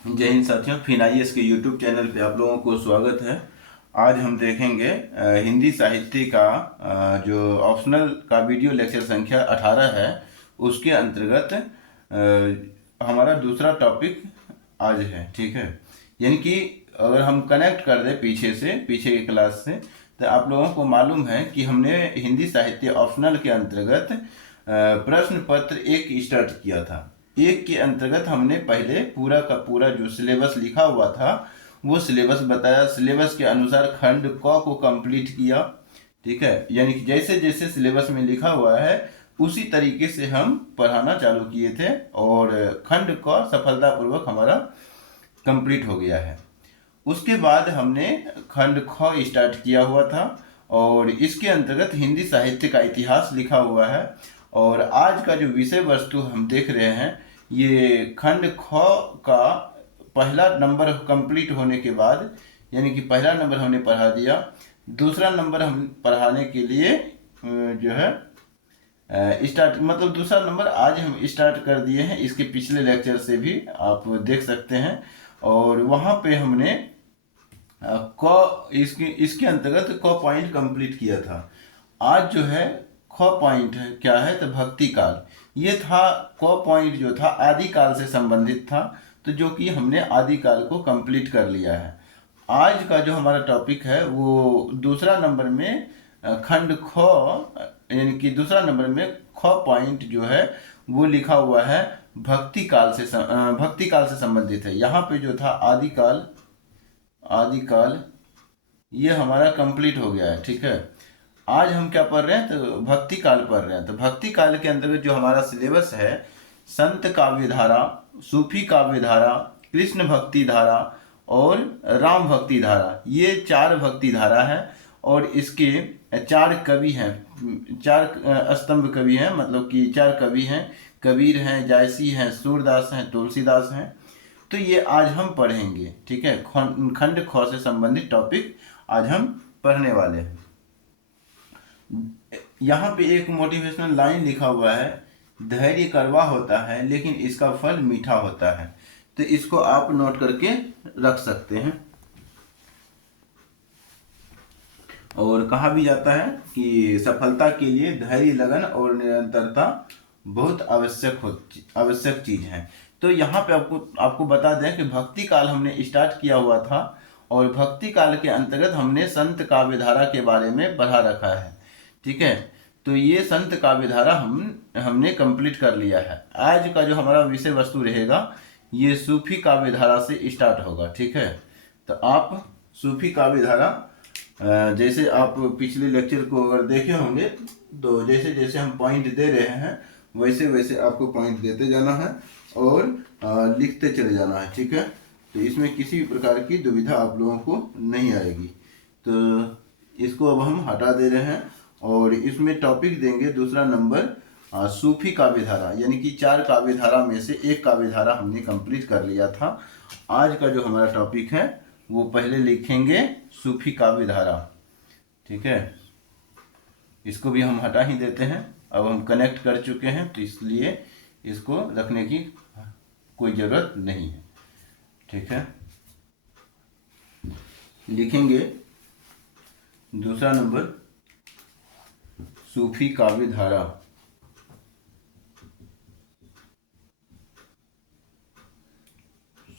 जय हिंद साथियों, FinIS के यूट्यूब चैनल पे आप लोगों को स्वागत है। आज हम देखेंगे हिंदी साहित्य का जो ऑप्शनल का वीडियो लेक्चर संख्या 18 है, उसके अंतर्गत हमारा दूसरा टॉपिक आज है। ठीक है, यानी कि अगर हम कनेक्ट कर दें पीछे की क्लास से, तो आप लोगों को मालूम है कि हमने हिंदी साहित्य ऑप्शनल के अंतर्गत प्रश्न पत्र एक स्टार्ट किया था। एक के अंतर्गत हमने पहले पूरा का पूरा जो सिलेबस लिखा हुआ था वो सिलेबस बताया। सिलेबस के अनुसार खंड क को कंप्लीट किया। ठीक है, यानी कि जैसे जैसे सिलेबस में लिखा हुआ है उसी तरीके से हम पढ़ाना चालू किए थे और खंड क सफलतापूर्वक हमारा कंप्लीट हो गया है। उसके बाद हमने खंड ख स्टार्ट किया हुआ था और इसके अंतर्गत हिंदी साहित्य का इतिहास लिखा हुआ है। और आज का जो विषय वस्तु हम देख रहे हैं, ये खंड ख का पहला नंबर कंप्लीट होने के बाद, यानी कि पहला नंबर हमने पढ़ा दिया। दूसरा नंबर हम पढ़ाने के लिए जो है स्टार्ट मतलब दूसरा नंबर आज हम स्टार्ट कर दिए हैं। इसके पिछले लेक्चर से भी आप देख सकते हैं। और वहाँ पे हमने क इसके इसके अंतर्गत क पॉइंट कंप्लीट किया था। आज जो है ख पॉइंट है क्या है, तो भक्ति काल। ये था क पॉइंट जो था आदिकाल से संबंधित था, तो जो कि हमने आदिकाल को कंप्लीट कर लिया है। आज का जो हमारा टॉपिक है वो दूसरा नंबर में खंड ख, यानी कि दूसरा नंबर में ख पॉइंट जो है वो लिखा हुआ है भक्ति काल से संबंधित है। यहाँ पे जो था आदिकाल, आदिकाल ये हमारा कंप्लीट हो गया है। ठीक है, आज हम क्या पढ़ रहे हैं, तो भक्ति काल पढ़ रहे हैं। तो भक्ति काल के अंतर्गत जो हमारा सिलेबस है, संत काव्य धारा, सूफी काव्य धारा, कृष्ण भक्ति धारा और राम भक्ति धारा, ये 4 भक्ति धारा है। और इसके 4 कवि हैं, 4 स्तंभ कवि हैं, मतलब कि 4 कवि हैं। कबीर हैं, जायसी हैं, सूरदास हैं, तुलसीदास हैं। तो ये आज हम पढ़ेंगे। ठीक है, खंड ख से संबंधित टॉपिक आज हम पढ़ने वाले हैं। यहाँ पे एक मोटिवेशनल लाइन लिखा हुआ है, धैर्य कड़वा होता है लेकिन इसका फल मीठा होता है। तो इसको आप नोट करके रख सकते हैं। और कहा भी जाता है कि सफलता के लिए धैर्य, लगन और निरंतरता बहुत आवश्यक चीज है। तो यहाँ पे आपको आपको बता दें कि भक्ति काल हमने स्टार्ट किया हुआ था और भक्ति काल के अंतर्गत हमने संत काव्यधारा के बारे में पढ़ा रखा है। ठीक है, तो ये संत काव्यधारा हमने कंप्लीट कर लिया है। आज का जो हमारा विषय वस्तु रहेगा ये सूफी काव्यधारा से स्टार्ट होगा। ठीक है, तो आप सूफी काव्यधारा जैसे आप पिछले लेक्चर को अगर देखे होंगे, तो जैसे जैसे हम पॉइंट दे रहे हैं वैसे वैसे आपको पॉइंट देते जाना है और लिखते चले जाना है। ठीक है, तो इसमें किसी भी प्रकार की दुविधा आप लोगों को नहीं आएगी। तो इसको अब हम हटा दे रहे हैं और इसमें टॉपिक देंगे दूसरा नंबर सूफी काव्यधारा, यानी कि 4 काव्यधारा में से एक काव्यधारा हमने कंप्लीट कर लिया था। आज का जो हमारा टॉपिक है वो पहले लिखेंगे सूफी काव्यधारा। ठीक है, इसको भी हम हटा ही देते हैं, अब हम कनेक्ट कर चुके हैं तो इसलिए इसको रखने की कोई ज़रूरत नहीं है। ठीक है, लिखेंगे दूसरा नंबर सूफी काव्यधारा।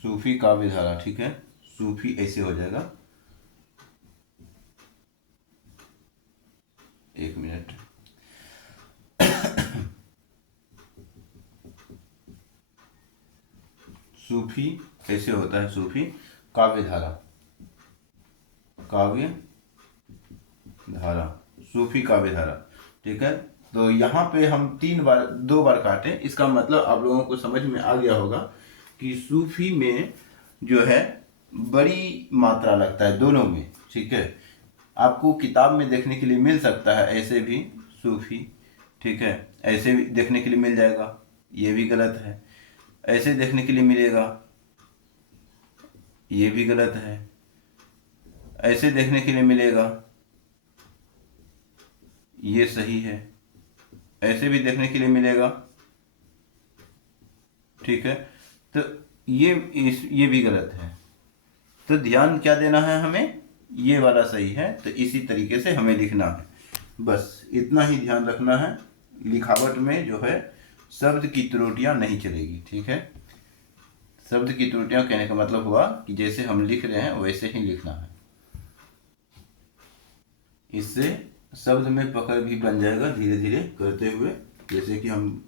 सूफी काव्यधारा, ठीक है, सूफी ऐसे हो जाएगा। एक मिनट, सूफी कैसे होता है, सूफी काव्यधारा, काव्य धारा, सूफी काव्यधारा। ठीक है, तो यहाँ पे हम 2 बार काटे, इसका मतलब आप लोगों को समझ में आ गया होगा कि सूफी में जो है बड़ी मात्रा लगता है दोनों में। ठीक है, आपको किताब में देखने के लिए मिल सकता है ऐसे भी सूफी। ठीक है, ऐसे भी देखने के लिए मिल जाएगा, ये भी गलत है। ऐसे देखने के लिए मिलेगा, ये भी गलत है। ऐसे देखने के लिए मिलेगा, ये सही है। ऐसे भी देखने के लिए मिलेगा। ठीक है, तो ये भी गलत है। तो ध्यान क्या देना है हमें, ये वाला सही है, तो इसी तरीके से हमें लिखना है। बस इतना ही ध्यान रखना है, लिखावट में जो है शब्द की त्रुटियां नहीं चलेगी, ठीक है। शब्द की त्रुटियां कहने का मतलब हुआ कि जैसे हम लिख रहे हैं वैसे ही लिखना है। इससे शब्द में पकड़ भी बन जाएगा धीरे धीरे करते हुए। जैसे कि हम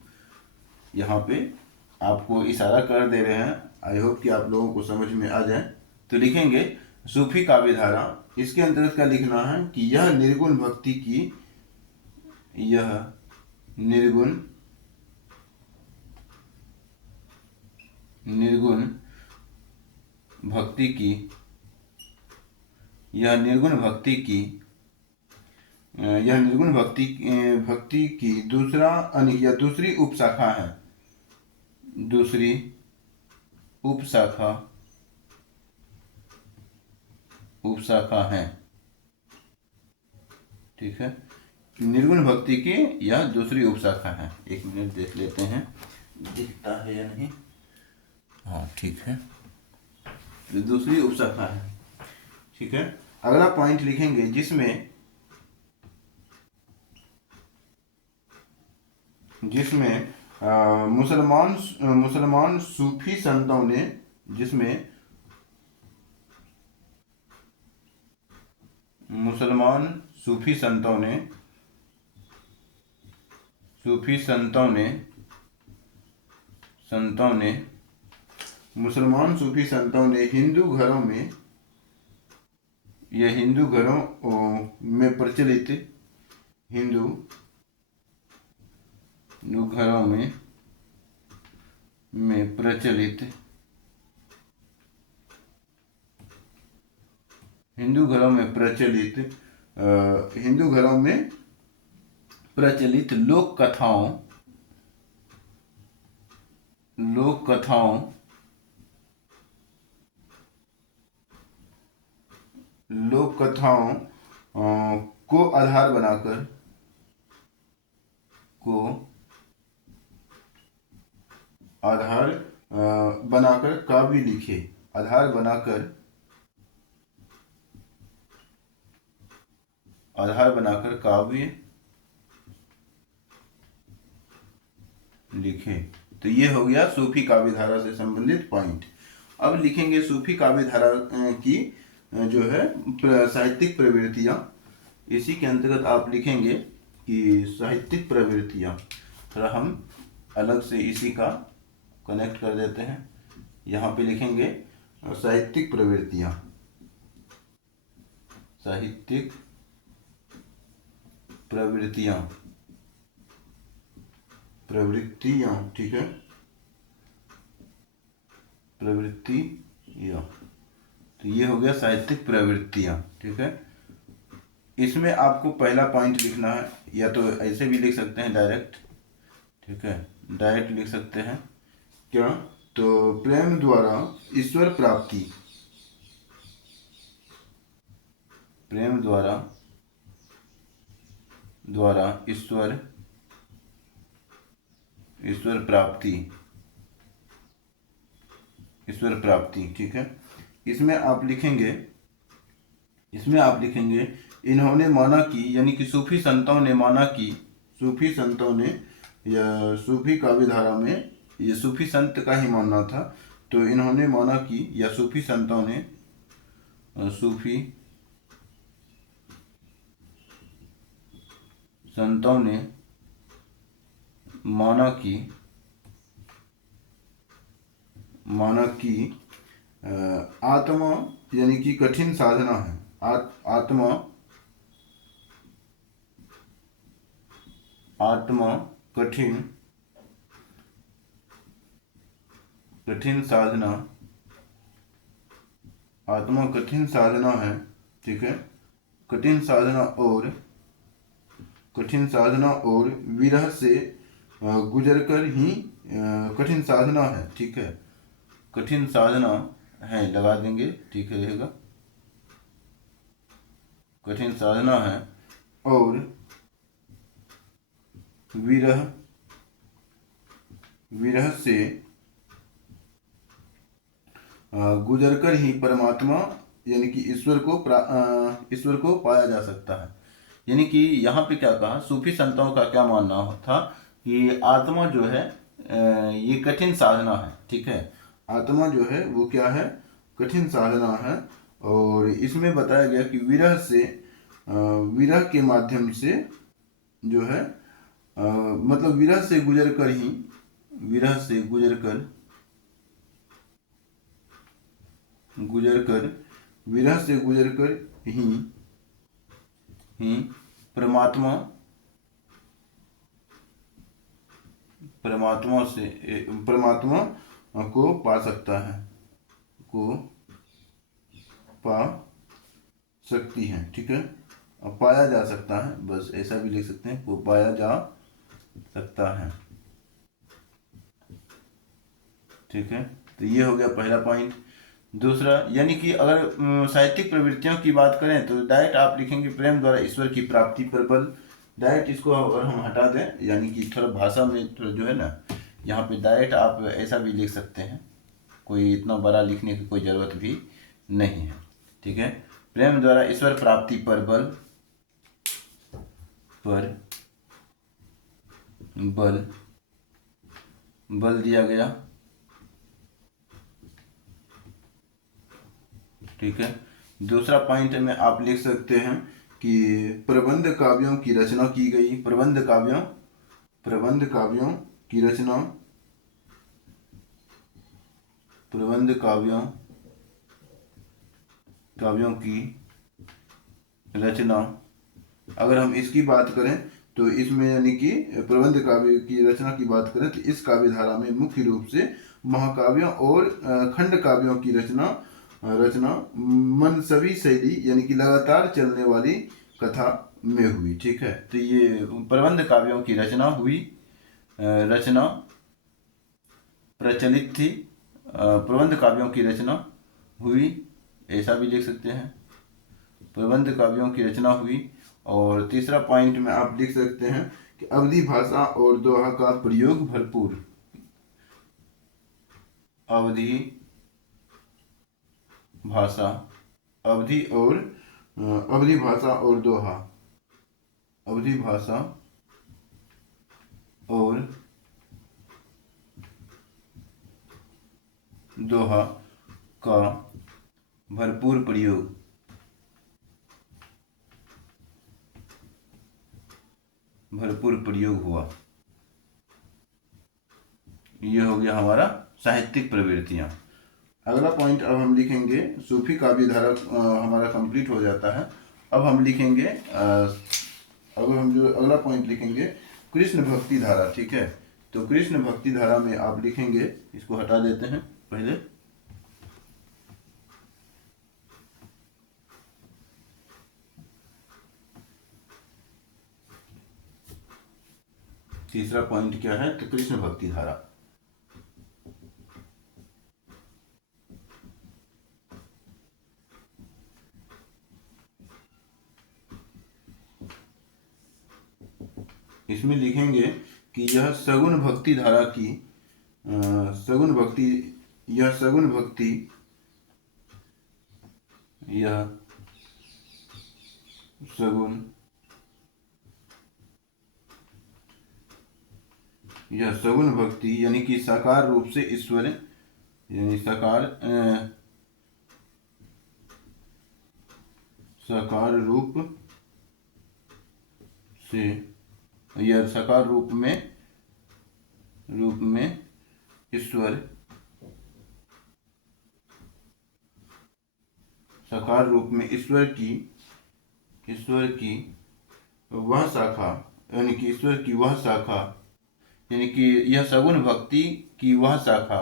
यहाँ पे आपको इशारा कर दे रहे हैं, आई होप कि आप लोगों को समझ में आ जाए। तो लिखेंगे सूफी काव्य धारा, इसके अंतर्गत क्या लिखना है कि यह निर्गुण भक्ति की, यह निर्गुण भक्ति की, यह निर्गुण भक्ति की, यह निर्गुण भक्ति की दूसरा या दूसरी उपशाखा है, दूसरी उपशाखा है, ठीक है। निर्गुण भक्ति की यह दूसरी उपशाखा है। एक मिनट देख लेते हैं दिखता है या नहीं। हाँ ठीक है, तो दूसरी उपशाखा है, ठीक है। अगला पॉइंट लिखेंगे जिसमें मुसलमान सूफी संतों ने, जिसमें मुसलमान सूफी संतों ने मुसलमान सूफी संतों ने हिंदू घरों में, यह हिंदू घरों में प्रचलित, हिंदू घरों में प्रचलित, हिंदू घरों में प्रचलित लोक कथाओं को आधार बनाकर काव्य लिखे, आधार बनाकर काव्य लिखे। तो ये हो गया सूफी काव्य धारा से संबंधित पॉइंट। अब लिखेंगे सूफी काव्य धारा की जो है साहित्यिक प्रवृत्तियां। इसी के अंतर्गत आप लिखेंगे कि साहित्यिक प्रवृत्तियां, थोड़ा हम अलग से इसी का कनेक्ट कर देते हैं। यहाँ पे लिखेंगे साहित्यिक प्रवृत्तियां, ठीक है, प्रवृत्तियां। तो ये हो गया साहित्यिक प्रवृत्तियां, ठीक है। इसमें आपको पहला पॉइंट लिखना है, या तो ऐसे भी लिख सकते हैं डायरेक्ट, ठीक है, डायरेक्ट लिख सकते हैं क्या, तो प्रेम द्वारा ईश्वर प्राप्ति, प्रेम द्वारा ईश्वर प्राप्ति, ठीक है। इसमें आप लिखेंगे इन्होंने माना कि, यानी कि सूफी संतों ने माना कि, या सूफी काव्य धारा में ये सूफी संत का ही मानना था, तो इन्होंने माना कि, या सूफी संतों ने माना कि आत्मा, यानी कि कठिन साधना है, आत्मा कठिन साधना है, ठीक है। कठिन साधना और विरह से गुजरकर ही कठिन साधना है, ठीक है। कठिन साधना है लगा देंगे, ठीक है, रहेगा। कठिन साधना है और विरह से गुजरकर ही परमात्मा यानी कि ईश्वर को पाया जा सकता है। यानी कि यहाँ पे क्या कहा, सूफी संतों का क्या मानना था कि आत्मा जो है ये कठिन साधना है। ठीक है, आत्मा जो है वो क्या है, कठिन साधना है। और इसमें बताया गया कि विरह के माध्यम से जो है मतलब विरह से गुजर कर ही विरह से गुजर कर विरह से गुजर कर ही परमात्मा परमात्मा को पा सकता है, को पा सकती है। ठीक है, पाया जा सकता है, बस ऐसा भी लिख सकते हैं, को पाया जा सकता है। ठीक है, तो ये हो गया पहला पॉइंट। दूसरा, यानी कि अगर साहित्यिक प्रवृत्तियों की बात करें तो डायरेक्ट आप लिखेंगे प्रेम द्वारा ईश्वर की प्राप्ति पर बल। डायरेक्ट इसको अगर हम हटा दें, यानी कि थोड़ा भाषा में थोड़ा जो है ना, यहाँ पे डायरेक्ट आप ऐसा भी लिख सकते हैं, कोई इतना बड़ा लिखने की कोई ज़रूरत भी नहीं है। ठीक है, प्रेम द्वारा ईश्वर प्राप्ति पर बल दिया गया। ठीक है, दूसरा पॉइंट में आप लिख सकते हैं कि प्रबंध काव्यों की रचना की गई। प्रबंध काव्यों की रचना अगर हम इसकी बात करें तो इसमें यानी कि प्रबंध काव्य की रचना की बात करें तो इस काव्य धारा में मुख्य रूप से महाकाव्यों और खंड काव्यों की रचना मनसवी शैली यानी कि लगातार चलने वाली कथा में हुई। ठीक है, तो ये प्रबंध काव्यों की रचना हुई, रचना प्रचलित थी, प्रबंध काव्यों की रचना हुई, ऐसा भी लिख सकते हैं, प्रबंध काव्यों की रचना हुई। और तीसरा पॉइंट में आप लिख सकते हैं कि अवधि भाषा और दोहा का प्रयोग भरपूर। अवधि भाषा और दोहा का भरपूर प्रयोग हुआ। ये हो गया हमारा साहित्यिक प्रवृत्तियाँ। अगला पॉइंट अब हम लिखेंगे, सूफी काव्य धारा हमारा कंप्लीट हो जाता है। अब हम लिखेंगे अब हम जो अगला पॉइंट लिखेंगे कृष्ण भक्ति धारा। ठीक है, तो कृष्ण भक्ति धारा में आप लिखेंगे, इसको हटा देते हैं पहले, तीसरा पॉइंट क्या है, तो कृष्ण भक्ति धारा। इसमें लिखेंगे कि यह सगुण भक्ति धारा की सगुण भक्ति यह सगुण भक्ति यह सगुण भक्ति यानी कि साकार रूप से ईश्वर यानी साकार रूप से यह साकार रूप में ईश्वर साकार रूप में ईश्वर की वह शाखा यानी कि ईश्वर की वह शाखा यानी कि यह सगुण भक्ति की वह शाखा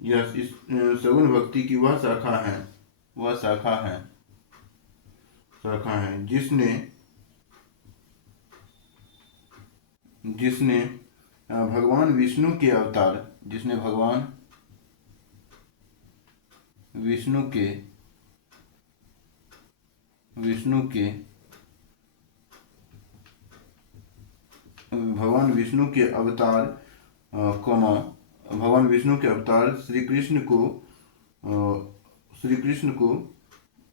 यह इस सगुण भक्ति की वह शाखा है जिसने भगवान विष्णु के अवतार कौमा भगवान विष्णु के अवतार श्री कृष्ण को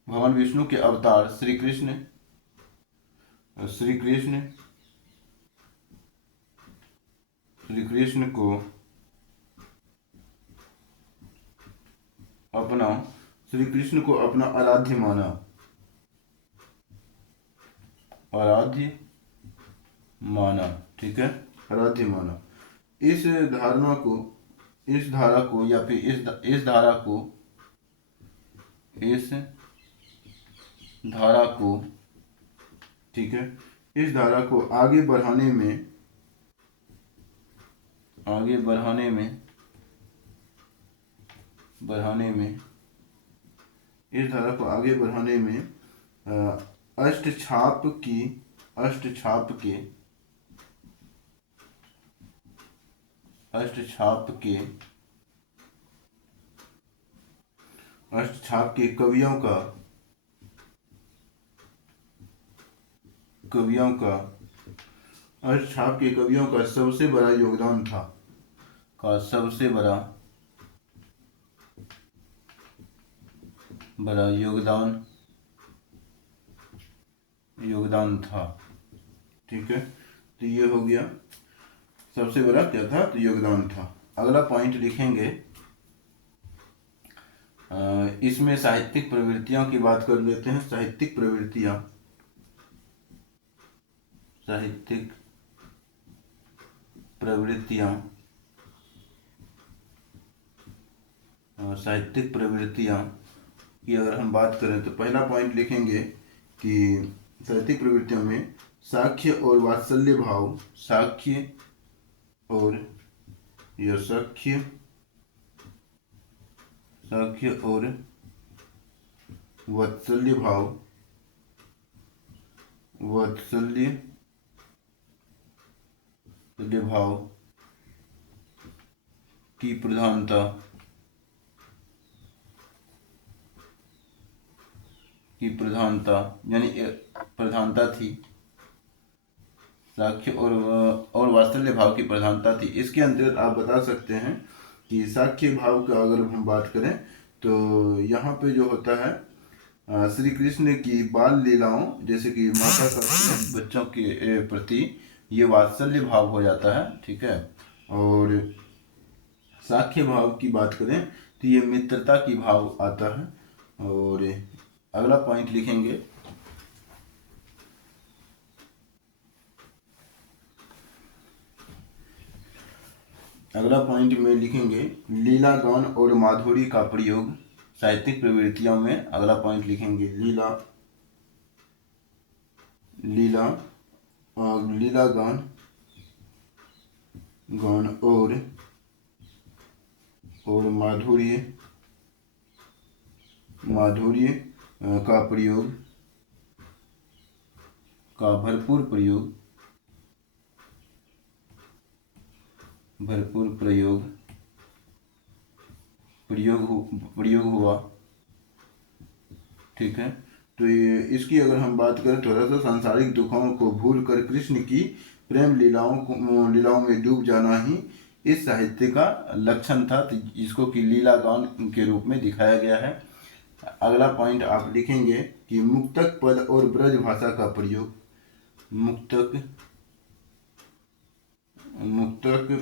भगवान विष्णु के अवतार श्री कृष्ण को अपना आराध्य माना, ठीक है, आराध्य माना। इस धारा को या फिर इस धारा को ठीक है, इस धारा को आगे बढ़ाने में इस धारा को आगे बढ़ाने में अष्टछाप के कवियों का सबसे बड़ा योगदान था, योगदान था, ठीक है। तो ये हो गया, सबसे बड़ा क्या था, तो योगदान था। अगला पॉइंट लिखेंगे, इसमें साहित्यिक प्रवृत्तियों की बात कर लेते हैं। साहित्यिक प्रवृत्तियां की अगर हम बात करें तो पहला पॉइंट लिखेंगे कि साहित्यिक प्रवृत्तियों में साक्ष्य और वात्सल्य भाव, साक्ष्य और वात्सल्य भाव की प्रधानता यानी प्रधानता थी, साक्ष्य और वात्सल्य भाव की प्रधानता थी। इसके अंतर्गत आप बता सकते हैं कि साक्ष्य भाव का अगर हम बात करें तो यहाँ पे जो होता है श्री कृष्ण की बाल लीलाओं, जैसे कि माता का बच्चों के प्रति ये वात्सल्य भाव हो जाता है, ठीक है। और साक्ष्य भाव की बात करें तो ये मित्रता की भाव आता है। और अगला पॉइंट लिखेंगे, में लिखेंगे लीला गान और माधुरी का प्रयोग साहित्यिक प्रवृत्तियों में। अगला पॉइंट लिखेंगे लीला गान और माधुर्य का प्रयोग, का भरपूर प्रयोग हुआ, ठीक है। तो ये इसकी अगर हम बात करें, थोड़ा सा सांसारिक दुखों को भूलकर कृष्ण की प्रेम लीलाओं में डूब जाना ही इस साहित्य का लक्षण था, तो इसको कि लीला गान के रूप में दिखाया गया है। अगला पॉइंट आप लिखेंगे कि मुक्तक पद और ब्रज भाषा का प्रयोग, मुक्तक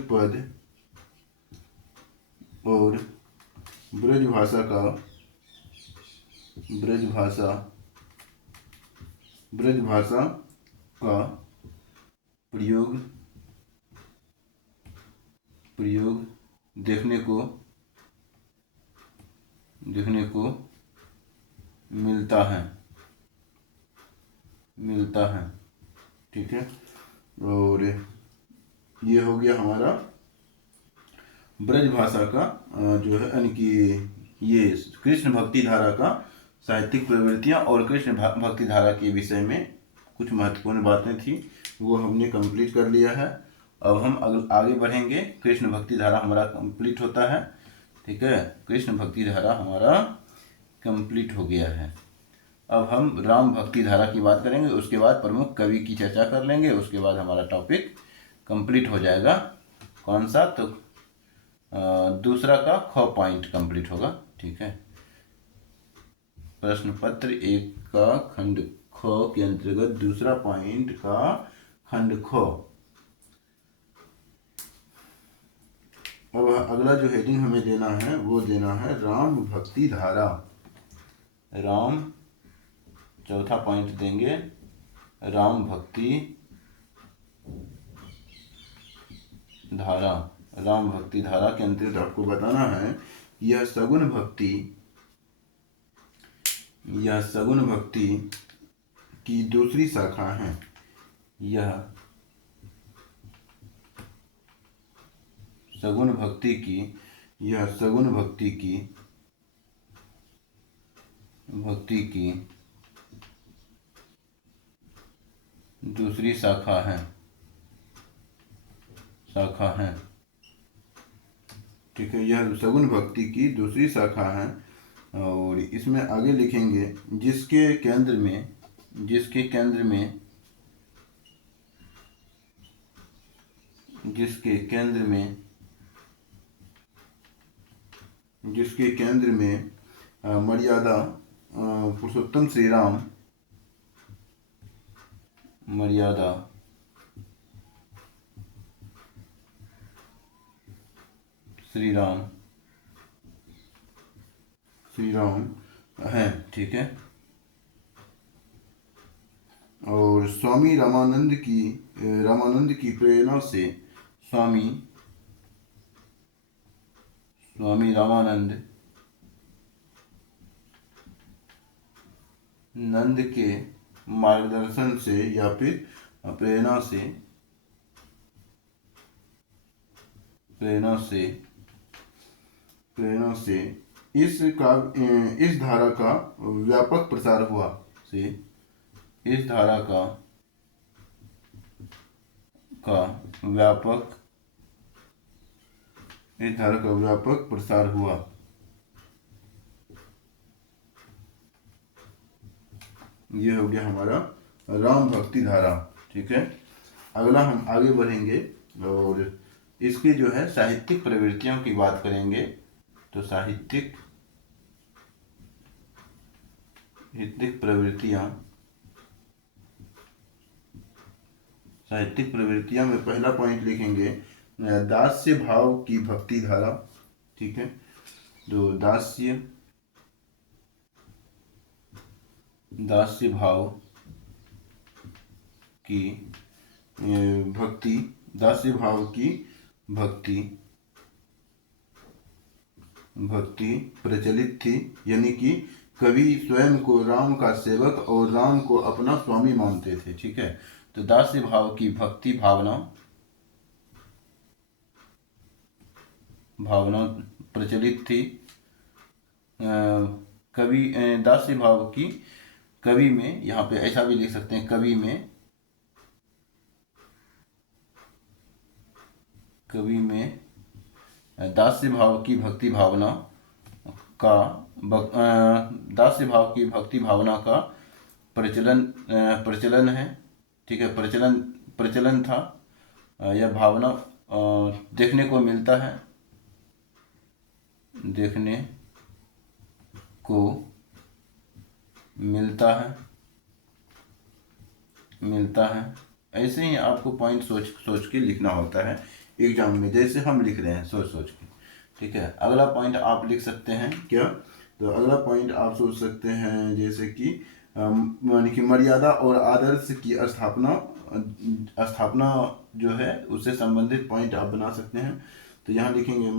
पद और ब्रज भाषा का प्रयोग देखने को मिलता है, ठीक है। और ये हो गया हमारा ब्रज भाषा का जो है, यानी कि ये कृष्ण भक्ति धारा का साहित्यिक प्रवृत्तियां और कृष्ण भक्ति धारा के विषय में कुछ महत्वपूर्ण बातें थी, वो हमने कंप्लीट कर लिया है। अब हम आगे बढ़ेंगे। कृष्ण भक्ति धारा हमारा कंप्लीट होता है, ठीक है। कृष्ण भक्ति धारा हमारा कंप्लीट हो गया है। अब हम राम भक्ति धारा की बात करेंगे, उसके बाद प्रमुख कवि की चर्चा कर लेंगे, उसके बाद हमारा टॉपिक कंप्लीट हो जाएगा। कौन सा? तो दूसरा का ख पॉइंट कंप्लीट होगा। ठीक है, प्रश्न पत्र 1 का खंड ख के अंतर्गत दूसरा पॉइंट का खंड ख। अब अगला जो हेडिंग हमें देना है वो देना है राम भक्ति धारा। राम, चौथा पॉइंट देंगे राम भक्ति धारा। राम भक्ति धारा के अंतर्गत आपको बताना है यह सगुण भक्ति की दूसरी शाखा है। यह सगुण भक्ति की दूसरी शाखा है। ठीक है, यह सगुण भक्ति की दूसरी शाखा है। और इसमें आगे लिखेंगे जिसके केंद्र में मर्यादा पुरुषोत्तम श्री राम है। ठीक है, और स्वामी रामानंद की प्रेरणा से स्वामी रामानंद के मार्गदर्शन से या फिर प्रेरणा से इस धारा का व्यापक प्रसार हुआ। इस धारा का व्यापक प्रसार हुआ। ये हो गया हमारा राम भक्ति धारा। ठीक है, अगला हम आगे बढ़ेंगे और इसकी जो है साहित्यिक प्रवृत्तियों की बात करेंगे। तो साहित्यिक प्रवृत्तियां में पहला पॉइंट लिखेंगे दास्य भाव की भक्ति धारा। ठीक है, तो दास्य भाव की भक्ति प्रचलित थी, यानी कि कवि स्वयं को राम का सेवक और राम को अपना स्वामी मानते थे। ठीक है, तो दास्य भाव की भक्ति भावना प्रचलित थी। कवि दास्य भाव की कवि में, यहाँ पे ऐसा भी लिख सकते हैं, कवि में दास्य भाव की भक्ति भावना का प्रचलन है। ठीक है, प्रचलन था। यह भावना देखने को मिलता है। ऐसे ही आपको पॉइंट सोच के लिखना होता है एग्जाम में, जैसे हम लिख रहे हैं सोच के। ठीक है, अगला पॉइंट आप लिख सकते हैं क्या? तो अगला पॉइंट आप सोच सकते हैं जैसे कि मर्यादा और आदर्श की स्थापना जो है उससे संबंधित पॉइंट आप बना सकते हैं। तो यहाँ लिखेंगे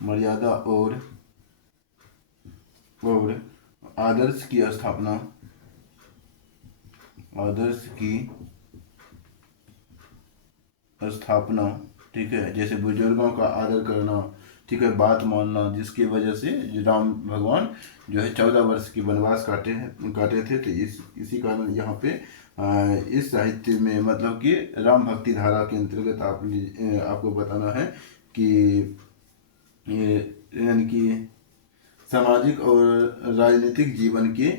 मर्यादा और आदर्श की स्थापना। ठीक है, जैसे बुजुर्गों का आदर करना, ठीक है, बात मानना, जिसकी वजह से राम भगवान जो है 14 वर्ष की वनवास काटे थे। तो इसी कारण यहाँ पे इस साहित्य में मतलब कि राम भक्ति धारा के अंतर्गत आपको बताना है कि यानी कि सामाजिक और राजनीतिक जीवन के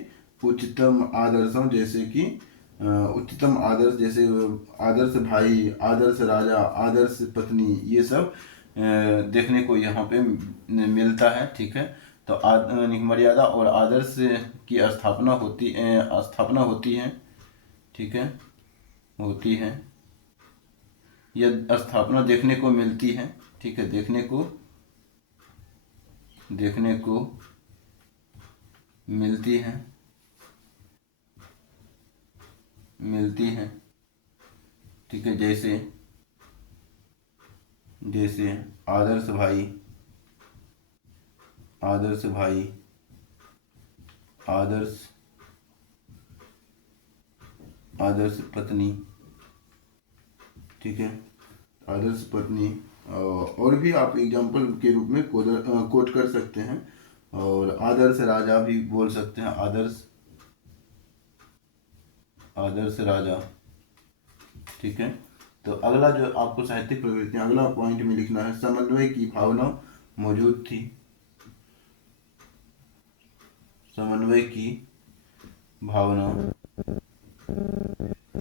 उच्चतम आदर्शों जैसे कि उच्चतम आदर्श, जैसे आदर्श भाई, आदर्श राजा, आदर्श पत्नी, ये सब देखने को यहाँ पे मिलता है। ठीक है, तो मर्यादा और आदर्श की स्थापना होती है। ठीक है, होती है, यह स्थापना देखने को मिलती है। ठीक है, देखने को मिलती है, मिलती है। ठीक है, जैसे जैसे आदर्श भाई, आदर्श भाई, आदर्श आदर्श पत्नी। ठीक है, आदर्श पत्नी, और भी आप एग्जाम्पल के रूप में कोट कर सकते हैं। और आदर्श राजा भी बोल सकते हैं, आदर्श राजा। ठीक है, तो अगला जो आपको साहित्यिक प्रवृत्ति, अगला पॉइंट में लिखना है, समन्वय की भावना मौजूद थी। समन्वय की भावना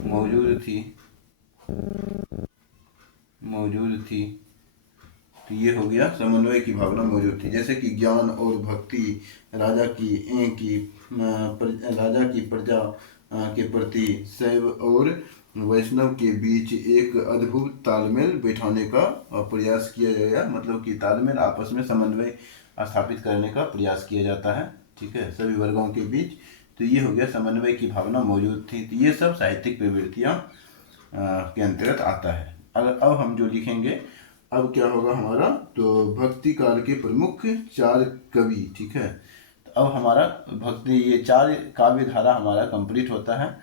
मौजूद थी। तो ये हो गया, समन्वय की भावना मौजूद थी। जैसे कि ज्ञान और भक्ति, राजा की प्रजा के प्रति शैव और वैष्णव के बीच एक अद्भुत तालमेल बैठाने का प्रयास किया गया। मतलब कि तालमेल, आपस में समन्वय स्थापित करने का प्रयास किया जाता है। ठीक है, सभी वर्गों के बीच। तो ये हो गया, समन्वय की भावना मौजूद थी। तो ये सब साहित्यिक प्रवृत्तियाँ के अंतर्गत आता है। अगर अब हम जो लिखेंगे, अब क्या होगा हमारा, तो भक्ति काल के प्रमुख 4 कवि। ठीक है, तो अब हमारा भक्ति, ये 4 काव्य धारा हमारा कंप्लीट होता है।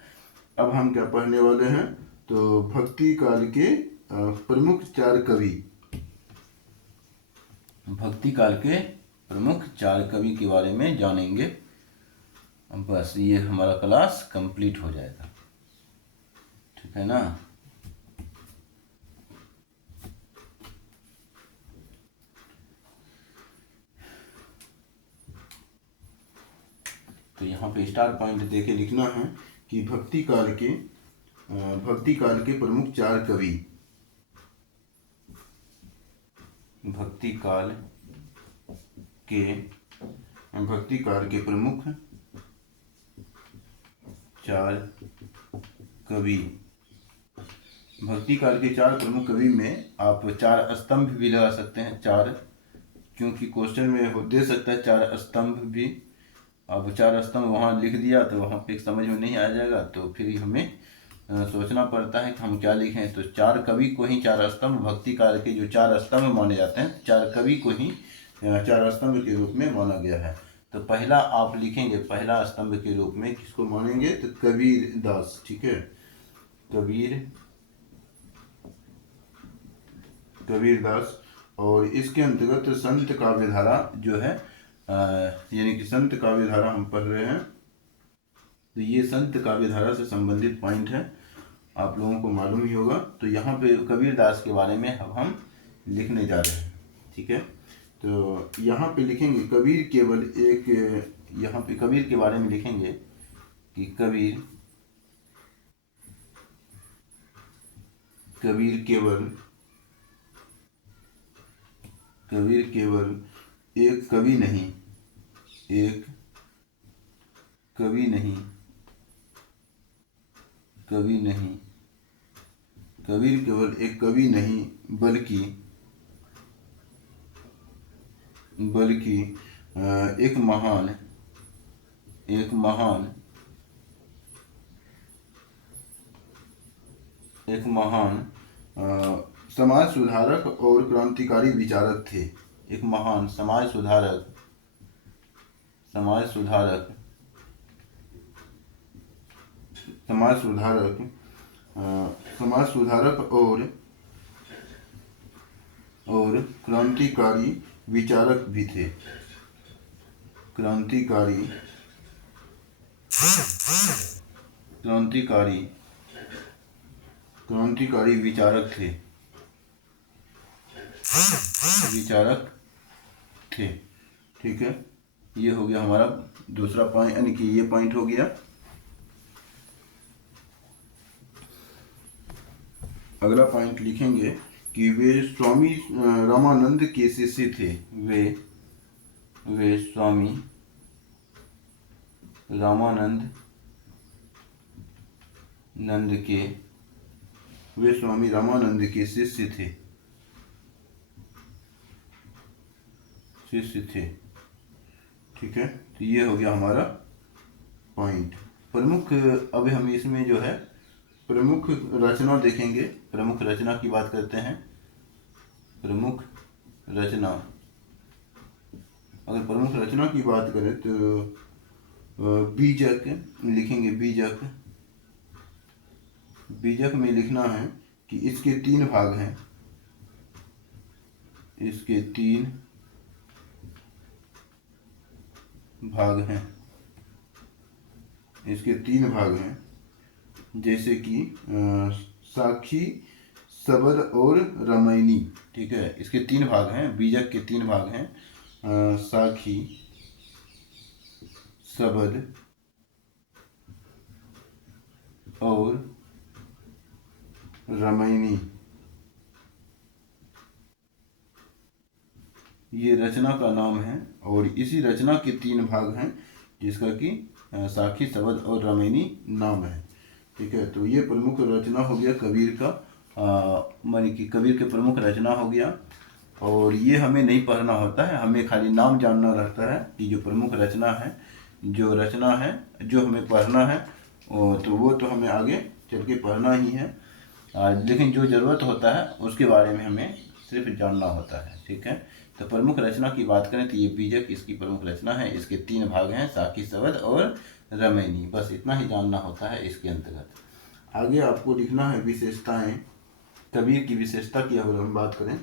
अब हम क्या पढ़ने वाले हैं, तो भक्ति काल के प्रमुख 4 कवि, भक्ति काल के प्रमुख 4 कवि के बारे में जानेंगे। बस ये हमारा क्लास कंप्लीट हो जाएगा। ठीक है ना। तो यहाँ पे स्टार पॉइंट देके लिखना है कि भक्ति काल के प्रमुख 4 कवि, भक्ति काल के प्रमुख 4 कवि। भक्ति काल के 4 प्रमुख कवि में आप 4 स्तंभ भी लगा सकते हैं। 4, क्योंकि क्वेश्चन में दे सकता है 4 स्तंभ भी। अब 4 स्तंभ वहाँ लिख दिया तो वहाँ पे समझ में नहीं आ जाएगा, तो फिर हमें सोचना पड़ता है कि हम क्या लिखें। तो 4 कवि को ही 4 स्तंभ, भक्ति काल के जो 4 स्तंभ माने जाते हैं, 4 कवि को ही 4 स्तंभ के रूप में माना गया है। तो पहला आप लिखेंगे, पहला स्तंभ के रूप में किसको मानेंगे, तो कबीर दास। ठीक है, कबीर दास। और इसके अंतर्गत संत काव्यधारा जो है, यानी कि संत काव्यधारा हम पढ़ रहे हैं। तो ये संत काव्यधारा से संबंधित पॉइंट है, आप लोगों को मालूम ही होगा। तो यहाँ पे कबीर दास के बारे में अब हम लिखने जा रहे हैं। ठीक है, तो यहाँ पे लिखेंगे कबीर केवल एक, यहाँ पे कबीर के बारे में लिखेंगे कि कबीर केवल एक कवि नहीं, कबीर केवल एक कवि नहीं, बल्कि एक महान समाज सुधारक और क्रांतिकारी विचारक थे। एक महान समाज सुधारक और क्रांतिकारी विचारक भी थे। क्रांतिकारी विचारक थे। ठीक है, ये हो गया हमारा दूसरा पॉइंट, यानी कि ये पॉइंट हो गया। अगला पॉइंट लिखेंगे कि वे स्वामी रामानंद के शिष्य थे। वे स्वामी रामानंद के शिष्य थे। ठीक है, तो ये हो गया हमारा पॉइंट। प्रमुख, अब हम इसमें जो है प्रमुख रचना देखेंगे। प्रमुख रचना की बात करते हैं। प्रमुख रचना, अगर प्रमुख रचना की बात करें तो बीजक लिखेंगे। बीजक में लिखना है कि इसके 3 भाग हैं। इसके 3 भाग हैं, जैसे कि साखी, सबद और रामायणी। ठीक है, इसके 3 भाग हैं। बीजक के 3 भाग हैं, साखी, सबद और रामायणी। ये रचना का नाम है और इसी रचना के 3 भाग हैं, जिसका कि साखी, सबद और रामायणी नाम है। ठीक है, तो ये प्रमुख रचना हो गया कबीर का, मानी कि कबीर के प्रमुख रचना हो गया। और ये हमें नहीं पढ़ना होता है, हमें खाली नाम जानना रहता है कि जो प्रमुख रचना है, जो हमें पढ़ना है, तो वो तो हमें आगे चल के पढ़ना ही है। लेकिन जो ज़रूरत होता है उसके बारे में हमें सिर्फ जानना होता है। ठीक है, तो प्रमुख रचना की बात करें तो ये बीजक इसकी प्रमुख रचना है। इसके 3 भाग हैं, साखी, सबद और रामायणी। बस इतना ही जानना होता है इसके अंतर्गत। आगे आपको लिखना है विशेषताएं। कबीर की विशेषता की अगर हम बात करें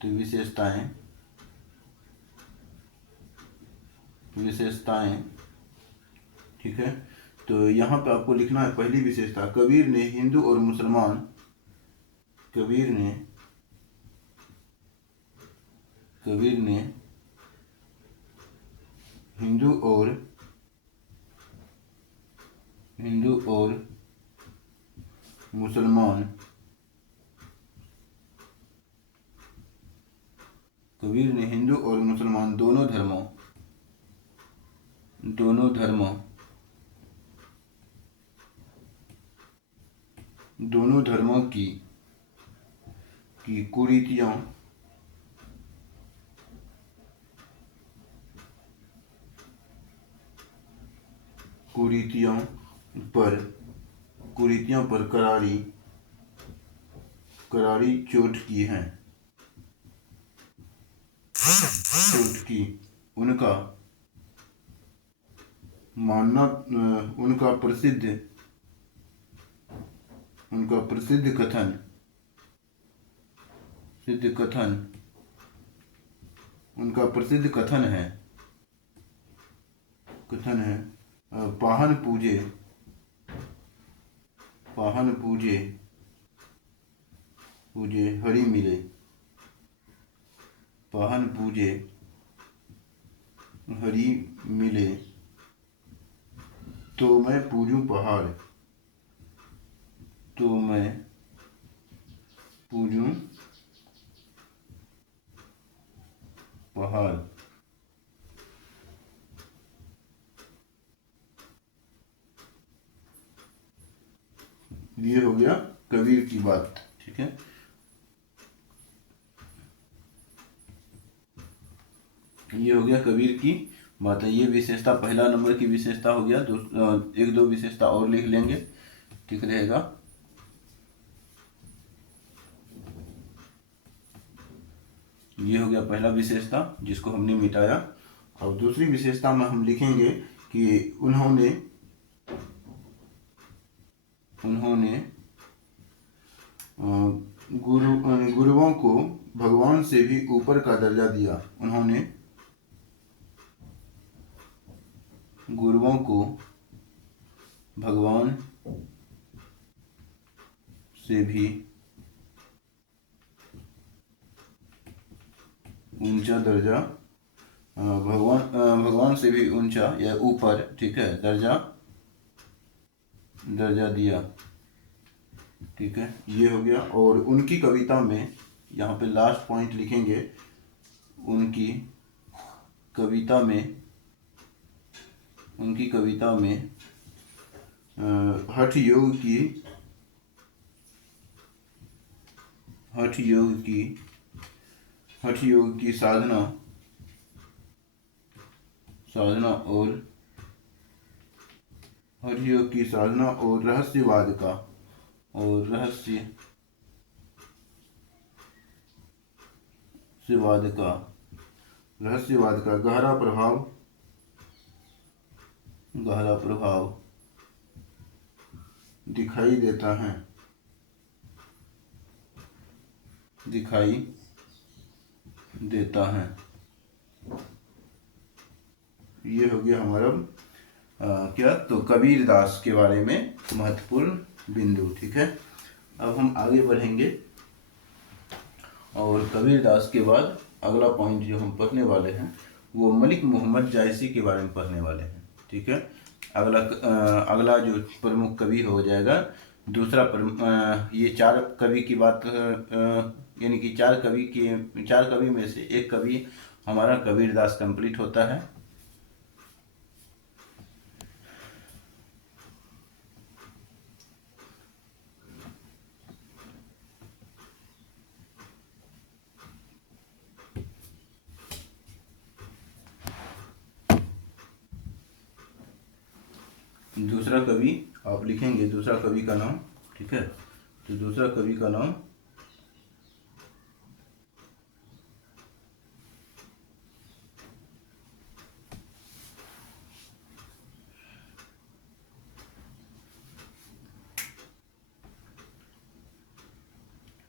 तो विशेषताएं। ठीक है, तो यहाँ पे आपको लिखना है पहली विशेषता, कबीर ने हिंदू और मुसलमान हिंदू और मुसलमान, कबीर ने हिंदू और मुसलमान दोनों धर्मों की कुरीतियों पर करारी चोट की। उनका मानना, उनका प्रसिद्ध कथन है, पाहन पूजे हरि मिले। पाहन पूजे हरि मिले तो मैं पूजूं पहाड़। ये हो गया कबीर की बात। ठीक है, ये हो गया कबीर की बात है। ये विशेषता पहला नंबर की विशेषता हो गया। 1-2 विशेषता और लिख लेंगे, ठीक रहेगा। ये हो गया पहला विशेषता जिसको हमने मिटाया। और दूसरी विशेषता में हम लिखेंगे कि उन्होंने गुरुओं को भगवान से भी ऊपर का दर्जा दिया। उन्होंने गुरुओं को भगवान से भी ऊंचा दर्जा, भगवान से भी ऊंचा या ऊपर, ठीक है, दर्जा दिया। ठीक है, ये हो गया। और उनकी कविता में यहाँ पे लास्ट पॉइंट लिखेंगे, उनकी कविता में, उनकी कविता में हठ योग की, हठ योग की, हठ योग की साधना, साधना और हठ योग की साधना और रहस्यवाद का, और रहस्यवाद का, रहस्यवाद का गहरा प्रभाव, गहरा प्रभाव दिखाई देता है, दिखाई देता है। ये हो गया हमारा क्या, तो कबीरदास के बारे में महत्वपूर्ण बिंदु। ठीक है, अब हम आगे बढ़ेंगे और कबीरदास के बाद अगला पॉइंट जो हम पढ़ने वाले हैं वो मलिक मोहम्मद जायसी के बारे में पढ़ने वाले हैं। ठीक है, अगला जो प्रमुख कवि हो जाएगा दूसरा ये चार कवि की बात, यानी कि चार कवि में से एक कवि हमारा कबीरदास कंप्लीट होता है। दूसरा कवि आप लिखेंगे, दूसरा कवि का नाम, ठीक है, तो दूसरा कवि का नाम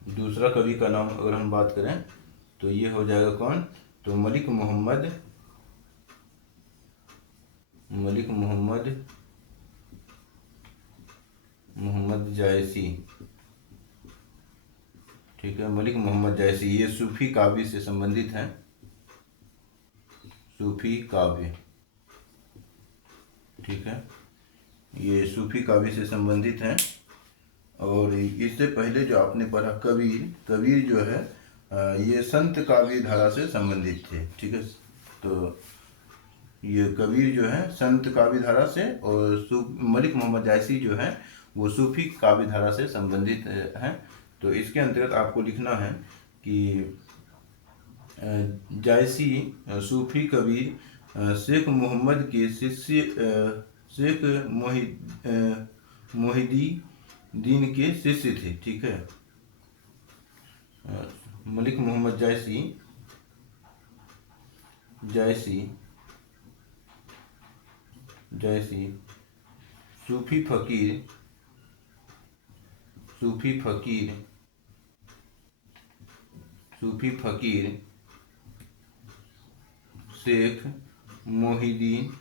दूसरा कवि का नाम अगर हम बात करें तो ये हो जाएगा कौन, तो मलिक मोहम्मद, मलिक मोहम्मद, मोहम्मद जायसी। ठीक है, मलिक मोहम्मद जायसी, ये सूफी काव्य से संबंधित हैं, सूफी काव्य। ठीक है, ये सूफी काव्य से संबंधित हैं। और इससे पहले जो आपने पढ़ा कबीर, कबीर जो है ये संत काव्य धारा से संबंधित थे। ठीक है, तो ये कबीर जो है संत काव्य धारा से, और मलिक मोहम्मद जायसी जो है वो सूफी काव्य धारा से संबंधित हैं। तो इसके अंतर्गत आपको लिखना है कि जायसी सूफी कबीर शेख मोहम्मद के शिष्य, शेख मोहिदीन के शिष्य थे। ठीक है, मलिक मोहम्मद जायसी, जायसी जैसी सूफी फकीर, सूफी फकीर, सूफी फकीर शेख मोहिदीन,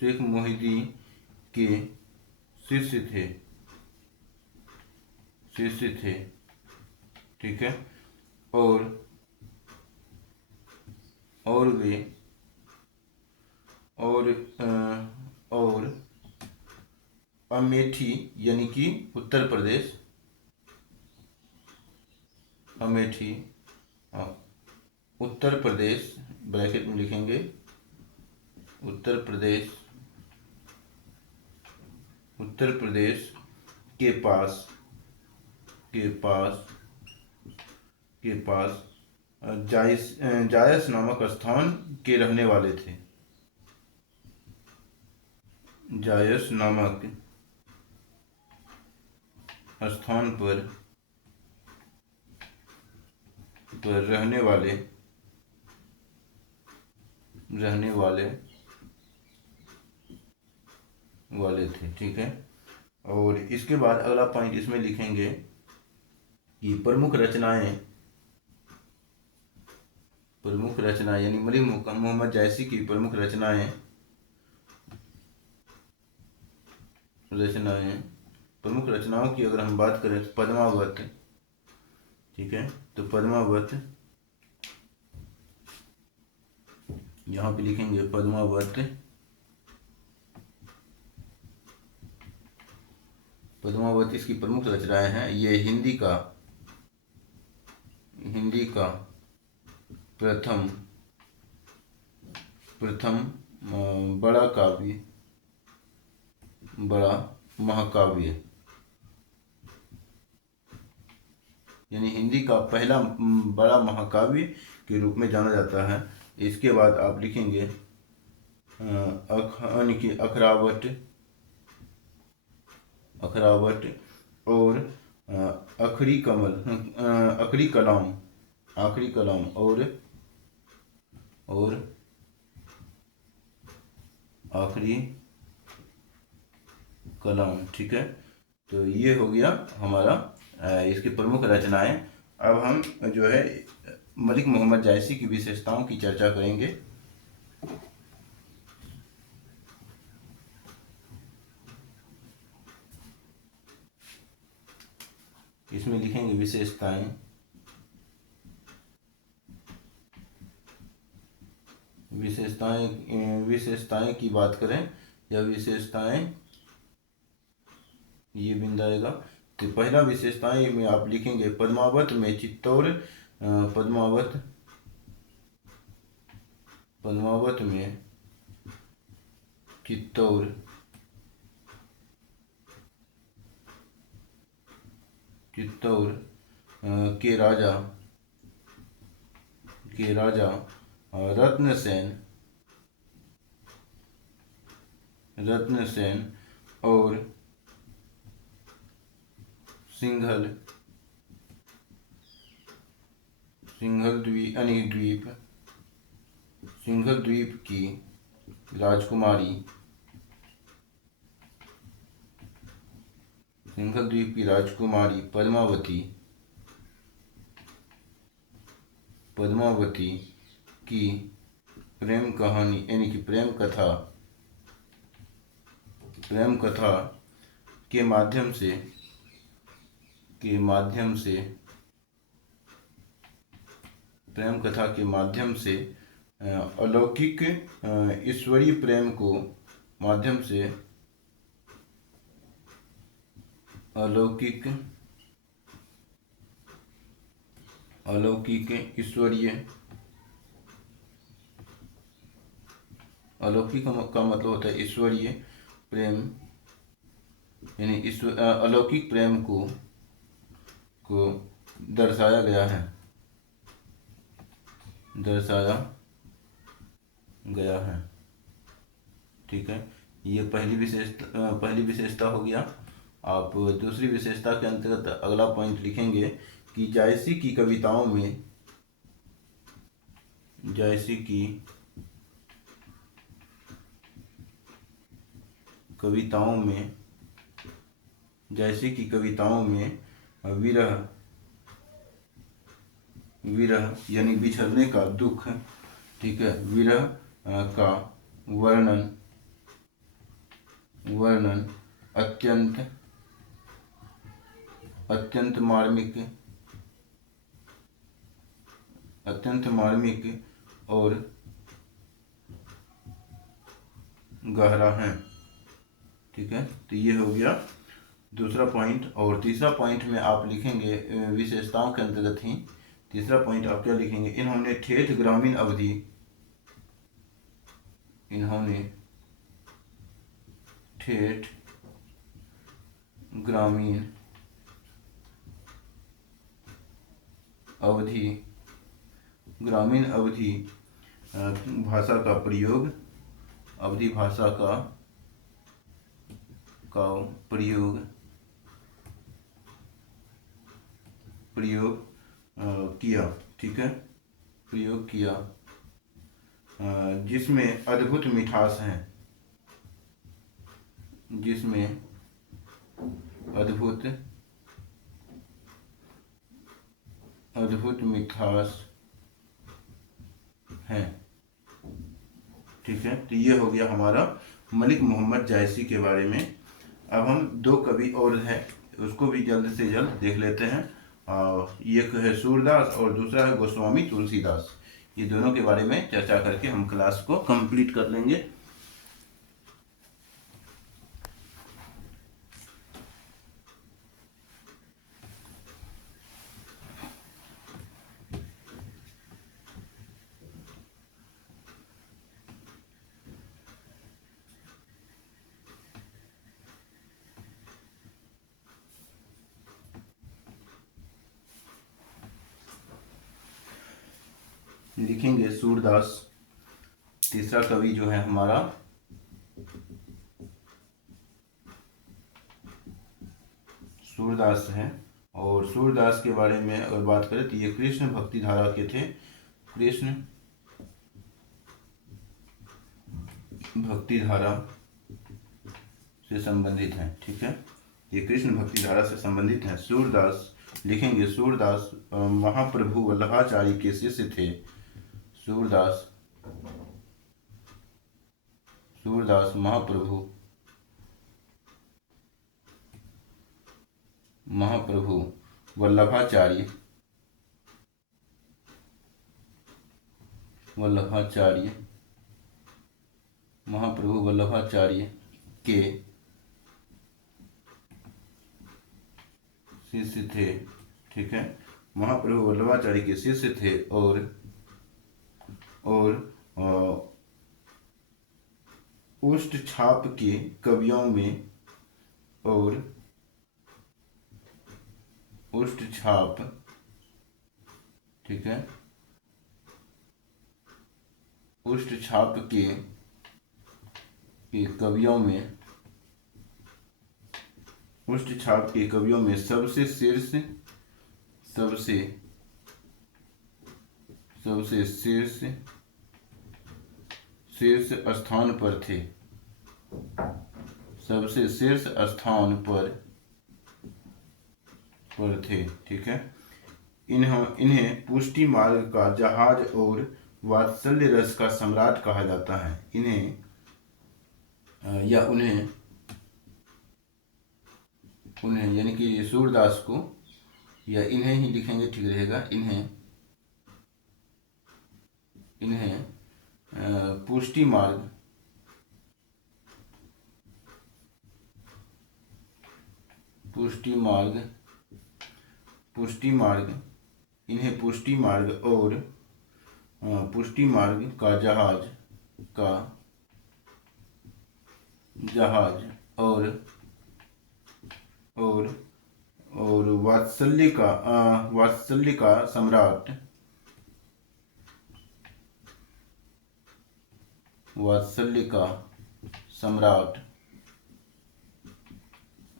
शेख मोहिदीन के शिष्य थे, शिष्य थे। ठीक है, और वे और अमेठी यानी कि उत्तर प्रदेश, अमेठी उत्तर प्रदेश, ब्रैकेट में लिखेंगे उत्तर प्रदेश, उत्तर प्रदेश के पास, के पास, के पास जायस नामक स्थान के रहने वाले थे, जायस नामक स्थान पर रहने वाले, रहने वाले वाले थे। ठीक है, और इसके बाद अगला पॉइंट इसमें लिखेंगे कि प्रमुख रचनाएं, प्रमुख रचना यानी मलिक मोहम्मद जायसी की प्रमुख रचनाएं, रचनाएं, प्रमुख रचनाओं की अगर हम बात करें तो पद्मावत। ठीक है, तो पद्मावत यहाँ पे लिखेंगे पद्मावत। पद्मावत इसकी प्रमुख रचनाएं हैं। ये हिंदी का प्रथम बड़ा काव्य, बड़ा महाकाव्य, यानी हिंदी का पहला बड़ा महाकाव्य के रूप में जाना जाता है। इसके बाद आप लिखेंगे अखरावट और आखिरी कलाम और आखिरी कलाम। ठीक है, तो ये हो गया हमारा इसकी प्रमुख रचनाएं। अब हम जो है मलिक मोहम्मद जायसी की विशेषताओं की चर्चा करेंगे। इसमें लिखेंगे विशेषताएं की बात करें या विशेषताएं, ये बिंदु आएगा। तो पहला विशेषताएं में आप लिखेंगे पद्मावत में चित्तौड़, पद्मावत में चित्तौड़ के राजा रत्नसेन और सिंघल द्वीप की राजकुमारी पद्मावती की प्रेम कहानी, यानी कि प्रेम कथा के माध्यम से अलौकिक ईश्वरीय प्रेम को अलौकिक का मतलब होता है ईश्वरीय प्रेम, यानी अलौकिक प्रेम को दर्शाया गया है। ठीक है, ये पहली विशेषता हो गया। आप दूसरी विशेषता के अंतर्गत अगला पॉइंट लिखेंगे कि जायसी की कविताओं में विरह यानी बिछड़ने का दुख, ठीक है, विरह का वर्णन अत्यंत मार्मिक और गहरा है। ठीक है, तो ये हो गया दूसरा पॉइंट। और तीसरा पॉइंट में आप लिखेंगे विशेषताओं के अंतर्गत ही तीसरा पॉइंट आप क्या लिखेंगे, इन्होंने ठेठ ग्रामीण अवधी भाषा का प्रयोग किया। ठीक है, प्रयोग किया जिसमें अद्भुत मिठास है। ठीक है, तो ये हो गया हमारा मलिक मोहम्मद जायसी के बारे में। अब हम दो कवि और हैं, उसको भी जल्द से जल्द देख लेते हैं। एक है सूरदास और दूसरा है गोस्वामी तुलसीदास। ये दोनों के बारे में चर्चा करके हम क्लास को कंप्लीट कर लेंगे। लिखेंगे सूरदास, तीसरा कवि जो है हमारा सूरदास है। और सूरदास के बारे में अगर बात करें तो ये कृष्ण भक्ति धारा के थे, कृष्ण भक्ति धारा से संबंधित हैं। ठीक है, ये कृष्ण भक्ति धारा से संबंधित हैं। सूरदास लिखेंगे सूरदास महाप्रभु वल्लभाचार्य के शिष्य थे। सूरदास महाप्रभु वल्लभाचार्य महाप्रभु वल्लभाचार्य के शिष्य थे। ठीक है, महाप्रभु वल्लभाचार्य के शिष्य थे और उष्ट छाप के कवियों में उष्ट छाप, ठीक है, उष्ट छाप के कवियों में सबसे शीर्ष स्थान पर थे। सबसे शीर्ष स्थान पर थे। ठीक है, इन्हें पुष्टि मार्ग का जहाज और वात्सल्य रस का सम्राट कहा जाता है। उन्हें यानी कि सूरदास को, या इन्हें ही लिखेंगे ठीक रहेगा, इन्हें पुष्टि मार्ग इन्हें पुष्टि मार्ग और पुष्टि मार्ग का जहाज और वात्सल्य का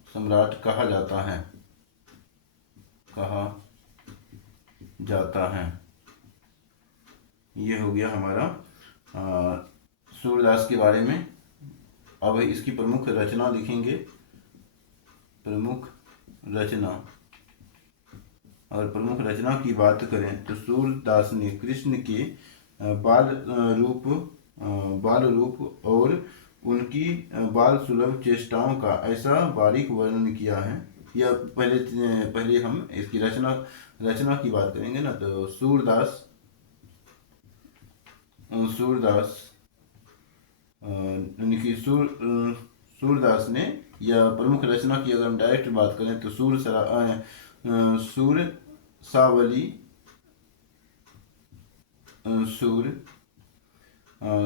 सम्राट कहा जाता है। ये हो गया हमारा सूरदास के बारे में। अब इसकी प्रमुख रचना लिखेंगे। प्रमुख रचना की बात करें तो सूरदास ने कृष्ण के बाल रूप और उनकी बाल सुलभ चेष्टाओं का ऐसा बारीक वर्णन किया है। या पहले हम इसकी रचना की बात करेंगे ना, तो सूरदास ने, या प्रमुख रचना की अगर हम डायरेक्ट बात करें तो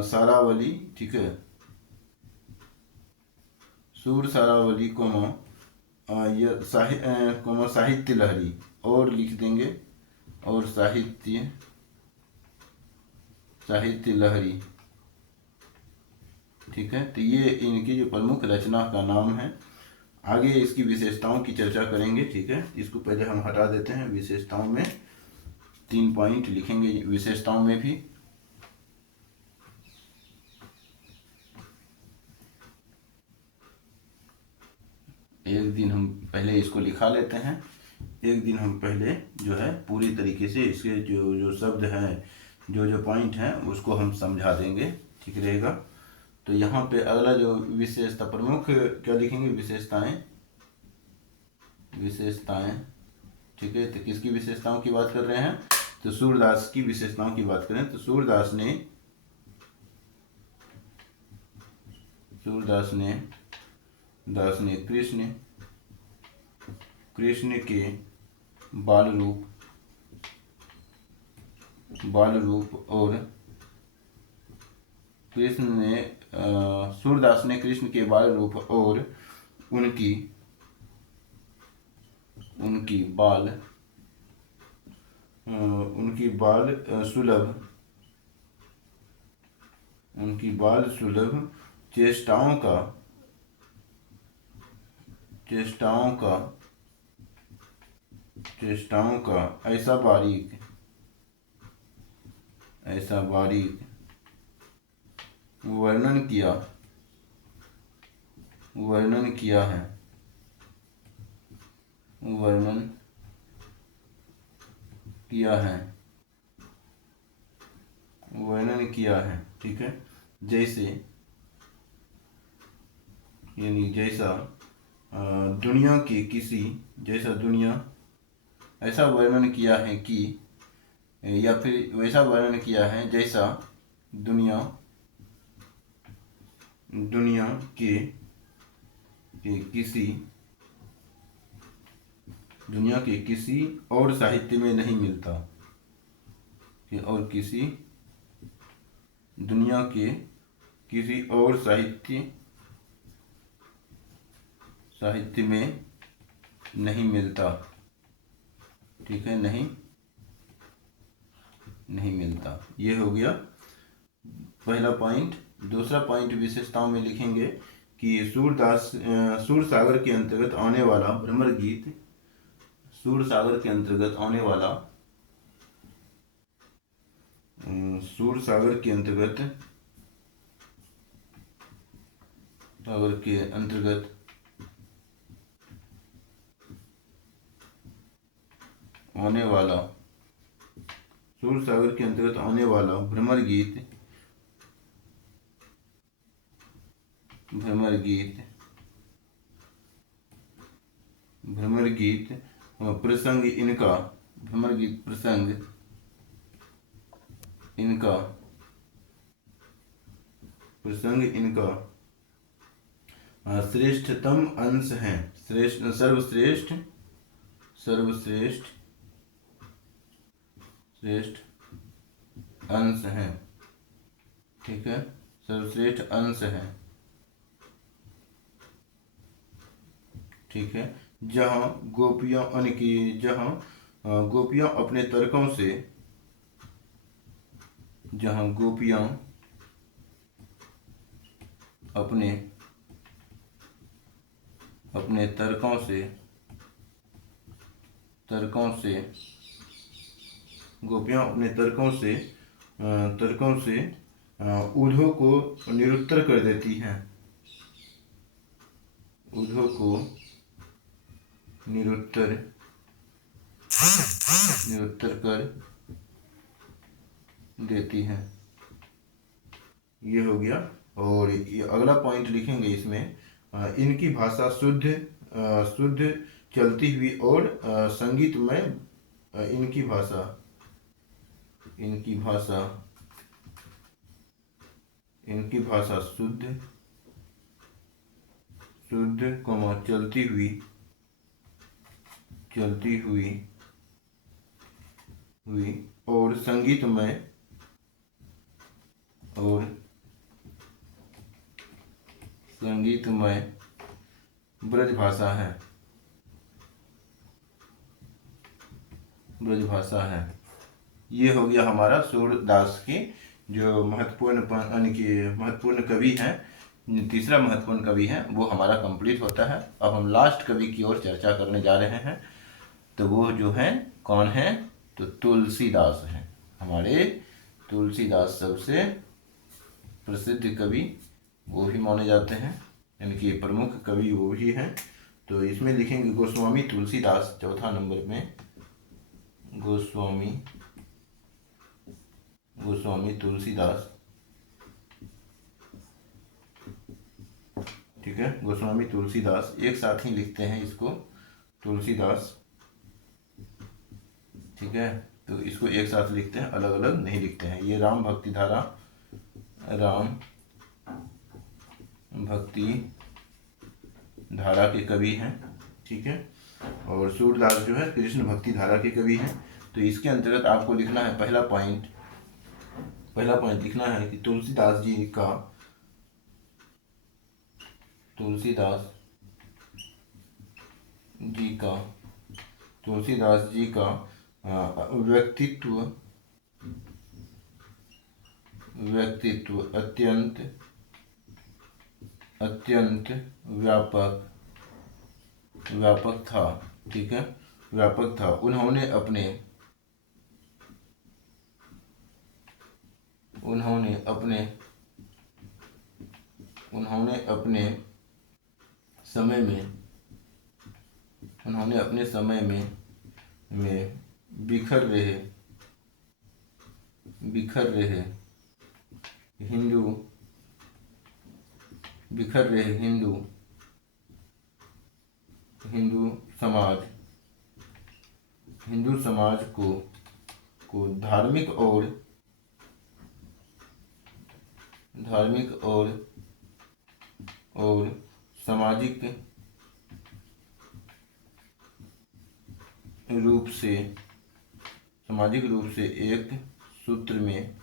सारावली, ठीक है, सारावली साहित्य लहरी, और लिख देंगे और साहित्य लहरी। ठीक है, तो ये इनकी जो प्रमुख रचना का नाम है। आगे इसकी विशेषताओं की चर्चा करेंगे। ठीक है, इसको पहले हम हटा देते हैं। विशेषताओं में 3 पॉइंट लिखेंगे। विशेषताओं में भी एक दिन हम पहले इसको लिखा लेते हैं। एक दिन हम पहले जो है पूरी तरीके से इसके जो शब्द हैं, जो पॉइंट हैं, उसको हम समझा देंगे। ठीक रहेगा। तो यहाँ पे अगला जो विशेषता, प्रमुख क्या लिखेंगे? विशेषताएं। ठीक है, तो किसकी विशेषताओं की बात कर रहे हैं? तो सूरदास की विशेषताओं की बात करें तो सूरदास ने कृष्ण के बाल रूप और सूरदास ने कृष्ण के बाल रूप और उनकी बाल सुलभ चेष्टाओं का ऐसा बारीक वर्णन किया है। ठीक है, जैसा दुनिया ऐसा वर्णन किया है कि या फिर वैसा वर्णन किया है जैसा दुनिया के किसी और साहित्य में नहीं मिलता, दुनिया के किसी और साहित्य में नहीं मिलता। ठीक है, नहीं मिलता। ये हो गया पहला पॉइंट। दूसरा पॉइंट विशेषताओं में लिखेंगे कि सूरसागर के अंतर्गत आने वाला भ्रमर गीत, सूरसागर के अंतर्गत आने वाला भ्रमर गीत प्रसंग इनका श्रेष्ठतम अंश है, सर्वश्रेष्ठ अंश है। ठीक है, सर्वश्रेष्ठ अंश है। ठीक है, जहाँ गोपियाँ अपने तर्कों से ऊधों को निरुत्तर कर देती हैं, निरुत्तर कर देती हैं। ये हो गया। और ये अगला पॉइंट लिखेंगे इसमें, इनकी भाषा शुद्ध चलती हुई और संगीतमय, इनकी भाषा शुद्ध चलती हुई और संगीतमय ब्रज भाषा है। ये हो गया हमारा सूरदास की जो महत्वपूर्ण कवि हैं। तीसरा महत्वपूर्ण कवि है वो हमारा कंप्लीट होता है। अब हम लास्ट कवि की ओर चर्चा करने जा रहे हैं। तो वो जो है कौन है, तो तुलसीदास हैं। हमारे तुलसीदास सबसे प्रसिद्ध कवि वो ही माने जाते हैं, यानी कि प्रमुख कवि वो ही हैं। तो इसमें लिखेंगे गोस्वामी तुलसीदास, चौथा नंबर में गोस्वामी तुलसीदास। ठीक है, गोस्वामी तुलसीदास, एक साथ ही लिखते हैं इसको, तुलसीदास। ठीक है, तो इसको एक साथ लिखते हैं, अलग अलग नहीं लिखते हैं। ये राम भक्ति धारा, राम भक्ति धारा के कवि हैं, ठीक है। और सूरदास जो है कृष्ण भक्ति धारा के कवि हैं। तो इसके अंतर्गत आपको लिखना है पहला पॉइंट लिखना है कि तुलसीदास जी का व्यक्तित्व अत्यंत व्यापक था, ठीक है, व्यापक था। उन्होंने अपने समय में बिखर रहे हिंदू समाज को धार्मिक और सामाजिक रूप से एक सूत्र में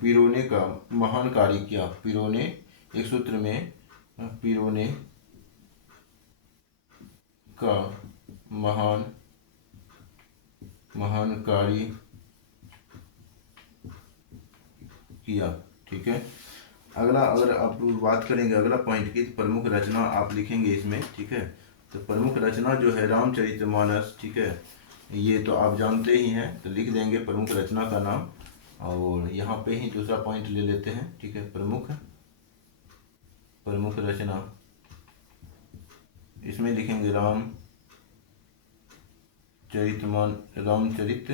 पिरोने का महान कार्य किया। पिरोने का महान कार्य किया, ठीक है। अगला, अगर आप बात करेंगे अगला पॉइंट की, तो प्रमुख रचना आप लिखेंगे इसमें, ठीक है। तो प्रमुख रचना जो है रामचरितमानस, ठीक है, ये तो आप जानते ही हैं, तो लिख देंगे प्रमुख रचना का नाम। और यहाँ पे ही दूसरा पॉइंट ले लेते हैं, ठीक है। प्रमुख रचना, इसमें लिखेंगे रामचरित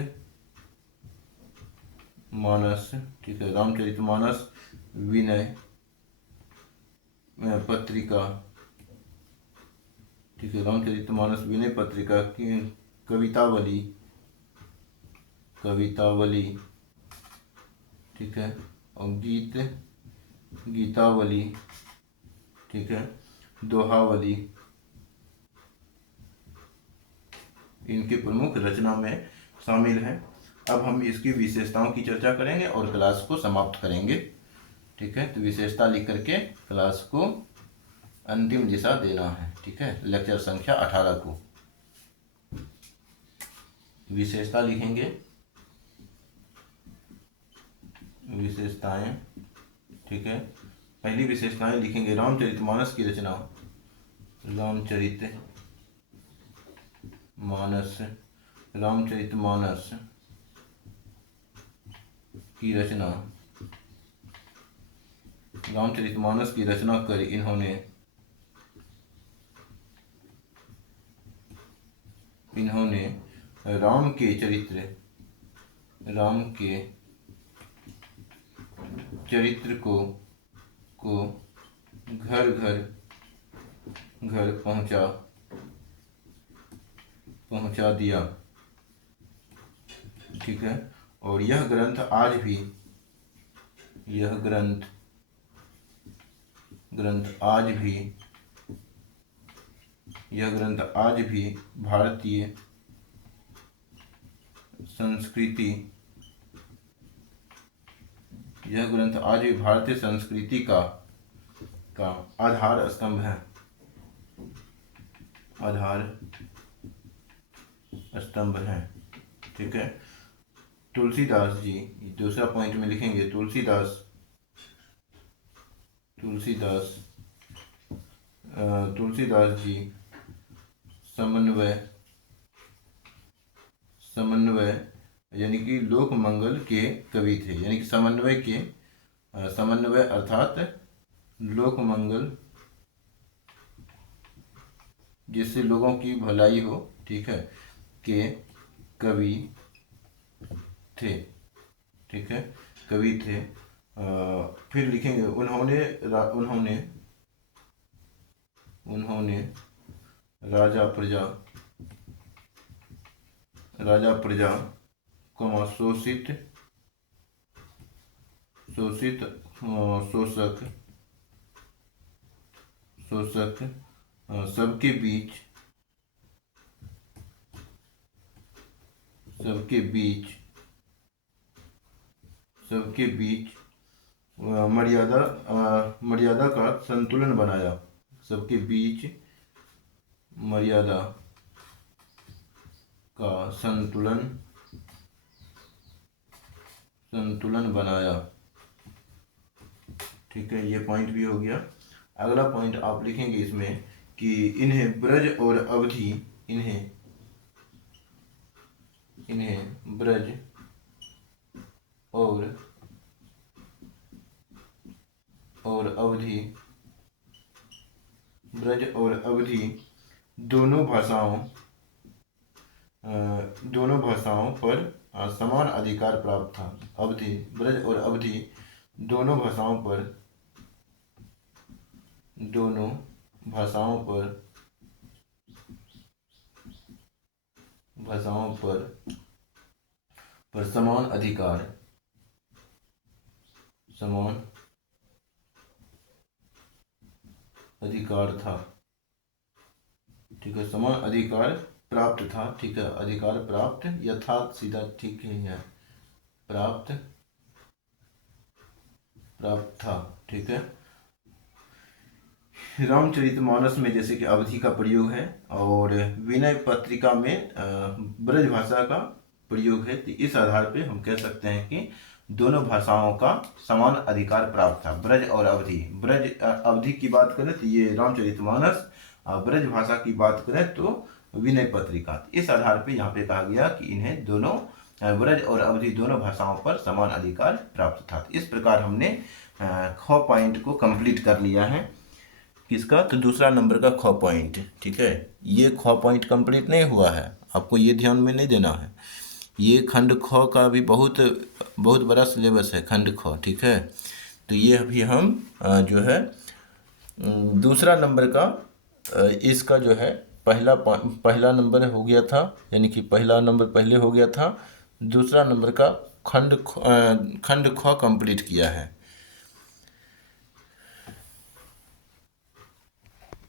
मानस, ठीक है। रामचरित मानस विनय पत्रिका, ठीक है। रामचरित मानस विनय पत्रिका की कवितावली, ठीक है। और गीतावली, ठीक है, दोहावली, इनके प्रमुख रचना में शामिल है। अब हम इसकी विशेषताओं की चर्चा करेंगे और क्लास को समाप्त करेंगे, ठीक है। तो विशेषता लिख करके क्लास को अंतिम दिशा देना है, ठीक है। लेक्चर संख्या 18 को विशेषता लिखेंगे, विशेषताएं, ठीक है। पहली विशेषताएं लिखेंगे रामचरितमानस की रचना, रामचरितमानस की रचना कर इन्होंने राम के चरित्र को घर पहुंचा दिया, ठीक है। और यह ग्रंथ आज भी भारतीय संस्कृति का आधार स्तंभ है, ठीक है। तुलसीदास जी, दूसरा पॉइंट में लिखेंगे तुलसीदास जी समन्वय यानी कि लोक मंगल के कवि थे, यानी कि समन्वय अर्थात लोक मंगल, जिससे लोगों की भलाई हो, ठीक है, के कवि थे, ठीक है, कवि थे। फिर लिखेंगे उन्होंने राजा राजा प्रजा, शोषित शोषक सबके बीच मर्यादा का संतुलन बनाया। सबके बीच मर्यादा का संतुलन बनाया। ठीक है, ये पॉइंट भी हो गया। अगला पॉइंट आप लिखेंगे इसमें कि इन्हें ब्रज और अवधि ब्रज और अवधि दोनों भाषाओं पर समान अधिकार प्राप्त था। ब्रज और अवधि दोनों भाषाओं पर समान अधिकार था। ठीक है, समान अधिकार प्राप्त था। ठीक है, अधिकार प्राप्त यथार्थ सीधा ठीक है, प्राप्त था। ठीक है, रामचरितमानस में जैसे कि अवधि का प्रयोग है और विनय पत्रिका में ब्रज भाषा का प्रयोग है। तो इस आधार पे हम कह सकते हैं कि दोनों भाषाओं का समान अधिकार प्राप्त था, ब्रज और अवधि। ब्रज अवधि की बात करें तो ये रामचरितमानस, ब्रज भाषा की बात करें तो विनय पत्रिका। इस आधार पे यहाँ पे कहा गया कि इन्हें दोनों ब्रज और अवधि दोनों भाषाओं पर समान अधिकार प्राप्त था। इस प्रकार हमने ख पॉइंट को कंप्लीट कर लिया है। किसका? तो दूसरा नंबर का ख पॉइंट। ठीक है, ये ख पॉइंट कंप्लीट नहीं हुआ है, आपको ये ध्यान में नहीं देना है। ये खंड ख का भी बहुत बड़ा सिलेबस है, खंड ख। ठीक है, तो ये अभी हम जो है दूसरा नंबर का इसका जो है पहला नंबर हो गया था, यानी कि पहला नंबर पहले हो गया था। दूसरा नंबर का खंड ख कंप्लीट किया है।